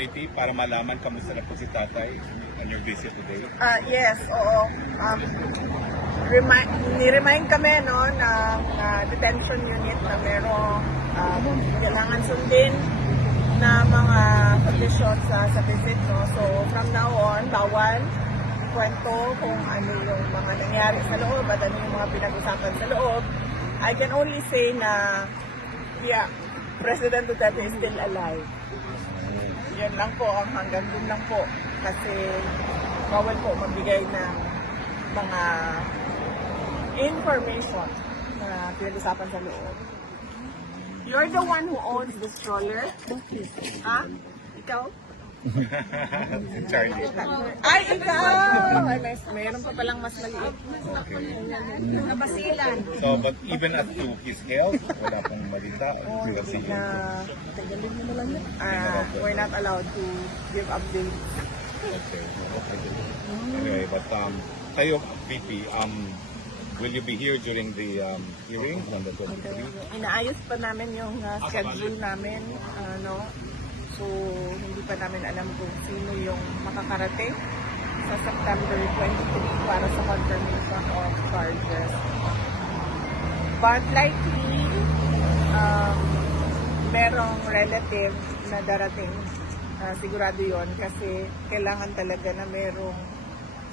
community para malaman kamusta na po si tatay on your visit today? Yes, oo. Ni-remind kami no, ng detention unit na merong kailangan sundin na mga conditions sa visit. No? So from now on, bawal kwento kung ano yung mga nangyari sa loob at ano yung mga pinag-usapan sa loob. I can only say na, yeah, President Duterte is still alive. Yan lang po, ang hanggang dun lang po. Kasi bawal po magbigay ng mga information na pinag-usapan sa loob. You're the one who owns the stroller? Ha? Ikaw? Si Charlie. Ay, ikaw! Ay, mayroon pa palang mas maliit. Nabasilan. So, but even as to his health, wala pong malita. Kasi We're not allowed to give updates. okay. Anyway, but kayo, VP, will you be here during the hearing on the 23? Inaayos pa namin yung schedule namin, no? So, hindi pa namin alam kung sino yung makakarating sa September 23 para sa confirmation of charges. But likely, merong relative na darating. Sigurado yon kasi kailangan talaga na merong,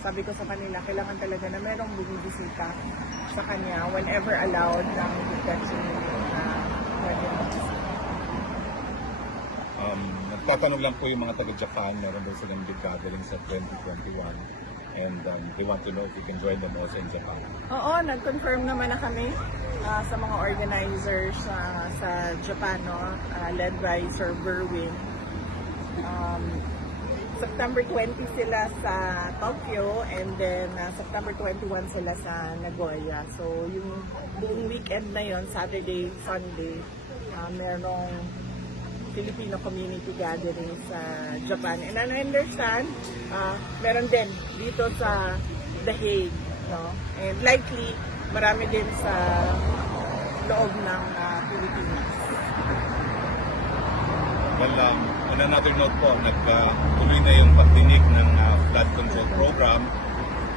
sabi ko sa kanila, kailangan talaga na merong bumibisita sa kanya whenever allowed ng detention na pwede magbisita. Nagtatanong lang po yung mga taga-Japan, meron daw silang big gathering sa 2021 and they want to know if you can join them also in Japan. Oo, nag-confirm naman na kami sa mga organizers sa Japan, no? Led by Sir Berwin. September 20 sila sa Tokyo and then September 21 sila sa Nagoya. So yung buong weekend na yon, Saturday, Sunday, merong Filipino community gathering sa Japan. And I understand, meron din dito sa The Hague, no? And likely, marami din sa loob ng Pilipinas. Well, on another note po, nagtuloy na yung pagdinig ng flood control program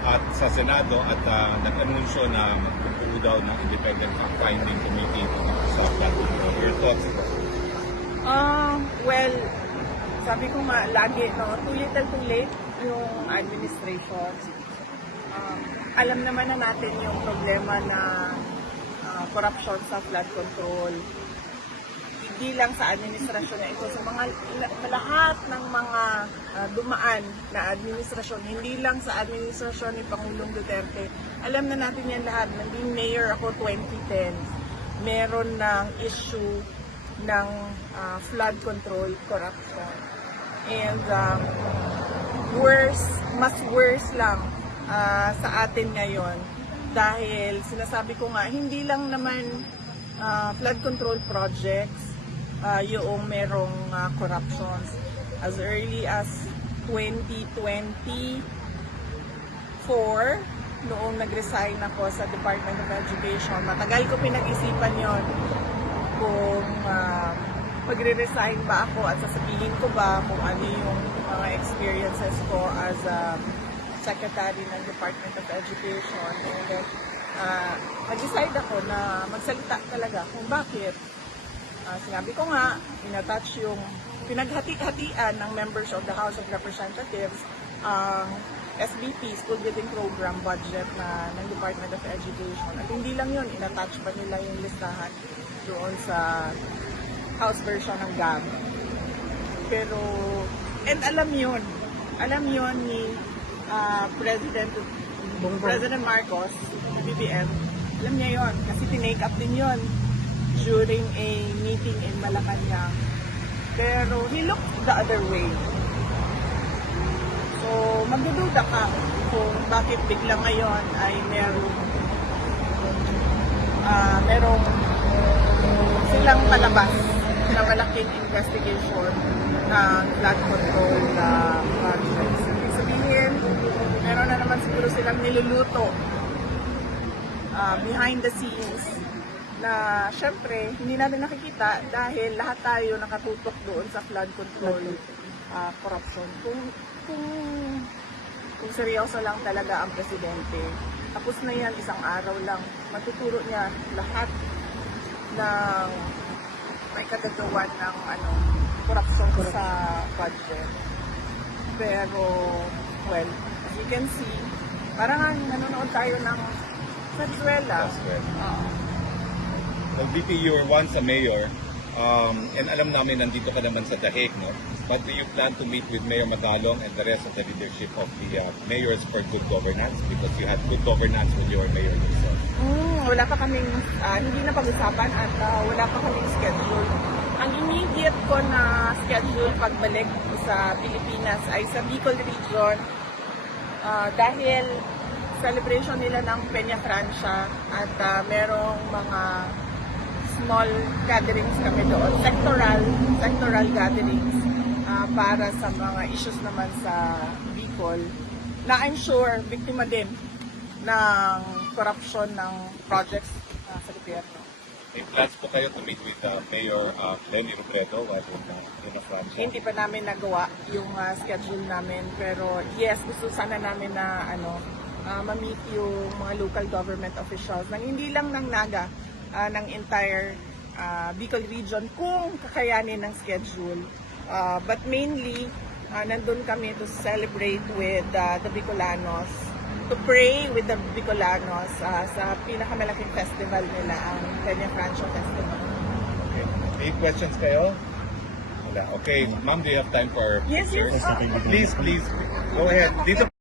at sa Senado at nag-anunsyo na magpupuo daw ng independent fact-finding committee sa flood control. Your thoughts? Well, sabi ko nga, lagi, no, too little too late yung administration. Alam naman na natin yung problema na corruption sa flood control. Hindi lang sa administrasyon na ito, sa mga lahat ng mga dumaan na administrasyon, hindi lang sa administrasyon ni Pangulong Duterte. Alam na natin yan lahat. Naging mayor ako 2010. Meron ng issue ng flood control corruption. And mas worse lang sa atin ngayon dahil sinasabi ko nga, hindi lang naman flood control projects yung merong corruptions. As early as 2024, noong nag-resign ako sa Department of Education, matagal ko pinag-isipan yon kung magre-resign ba ako at sasabihin ko ba kung ano yung mga experiences ko as a secretary ng Department of Education. And then, nag-decide ako na magsalita talaga kung bakit. Sinabi ko nga, in-attach yung pinaghati-hatian ng members of the House of Representatives ang SBP, School Building Program budget ng Department of Education. At hindi lang yun, in-attach pa nila yung listahan doon sa House version ng GAB. Pero, and alam yun ni President Marcos, BBM, alam niya yun, kasi tinake up din yun during a meeting in Malacanang. Pero, he looked the other way. So, magdududa ka kung bakit bigla ngayon ay merong silang palabas na malaking investigation ng flood control projects. Ibig sabihin, meron na naman siguro silang niluluto behind the scenes na syempre hindi natin nakikita dahil lahat tayo nakatutok doon sa flood control corruption. Kung seryoso lang talaga ang presidente, tapos na yan, isang araw lang, matuturo niya lahat ng may katagawan ng corruption sa budget. Pero, well, as you can see, parang nanonood tayo ng Venezuela. Well, VP, you were once a mayor, and alam namin nandito ka naman sa The Hague, no? But do you plan to meet with Mayor Magalong and the rest of the leadership of the mayors for good governance? Because you had good governance when you were mayor yourself. Wala pa kaming, hindi na pag-usapan at wala pa kaming schedule. Ang immediate ko na schedule pagbalik sa Pilipinas ay sa Bicol Region dahil celebration nila ng Peña Francia at merong mga small gatherings kami doon, sectoral gatherings para sa mga issues naman sa Bicol na I'm sure biktima din ng corruption ng projects sa gobyerno. May plans po kayo to meet with Mayor Lenny Robredo while in Francia? Hindi pa namin nagawa yung schedule namin pero yes, gusto sana namin na ma-meet yung mga local government officials ng hindi lang ng Naga, ng entire Bicol region kung kakayanin ng schedule. But mainly, nandun kami to celebrate with the Bicolanos, to pray with the Bicolanos sa pinakamalaking festival nila, ang Peña Francia Festival. Okay. May questions kayo? Wala. Okay, ma'am, do you have time for Yes, pictures? yes. Please, go ahead. Dito